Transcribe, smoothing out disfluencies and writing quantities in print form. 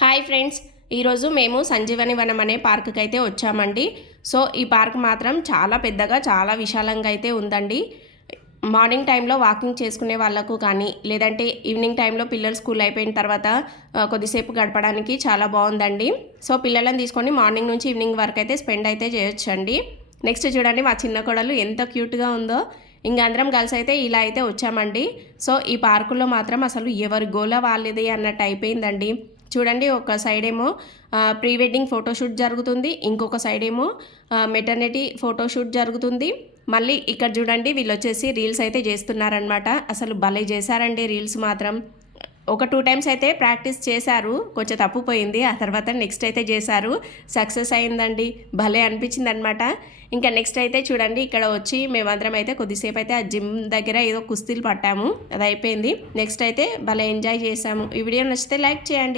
Hi friends, ఈరోజు మేము సంజీవని వనం అనే పార్క్కి అయితే వచ్చామండి. సో ఈ పార్క్ మాత్రం చాలా పెద్దగా చాలా విశాలంగా అయితే ఉందండి. మార్నింగ్ టైంలో వాకింగ్ చేసుకునే వాళ్ళకు కానీ లేదంటే ఈవినింగ్ టైంలో పిల్లలు స్కూల్ అయిపోయిన తర్వాత కొద్దిసేపు గడపడానికి చాలా బాగుందండి. సో పిల్లలను తీసుకొని మార్నింగ్ నుంచి ఈవినింగ్ వరకు అయితే స్పెండ్ అయితే చేయొచ్చండి. నెక్స్ట్ చూడండి మా చిన్న కోడలు ఎంత క్యూట్గా ఉందో. ఇంక అందరం కలిసి అయితే ఇలా అయితే వచ్చామండి. సో ఈ పార్కులో మాత్రం అసలు ఎవరి గోల వాళ్ళది అన్నట్టు అయిపోయిందండి. చూడండి, ఒక సైడ్ ఏమో ప్రీ వెడ్డింగ్ ఫోటోషూట్ జరుగుతుంది, ఇంకొక సైడ్ ఏమో మెటర్నిటీ ఫోటోషూట్ జరుగుతుంది. మళ్ళీ ఇక్కడ చూడండి వీళ్ళు వచ్చేసి రీల్స్ అయితే చేస్తున్నారనమాట. అసలు భలే చేశారండి రీల్స్ మాత్రం. ఒక 2 టైమ్స్ అయితే ప్రాక్టీస్ చేశారు, కొంచెం తప్పుపోయింది. ఆ తర్వాత నెక్స్ట్ అయితే చేశారు, సక్సెస్ అయిందండి. భలే అనిపించింది అనమాట. ఇంకా నెక్స్ట్ అయితే చూడండి ఇక్కడ వచ్చి మేమందరం అయితే కొద్దిసేపు అయితే ఆ జిమ్ దగ్గర ఏదో కుస్తీలు పట్టాము, అది అయిపోయింది. నెక్స్ట్ అయితే భలే ఎంజాయ్ చేసాము. ఈ వీడియో నచ్చితే లైక్ చేయండి.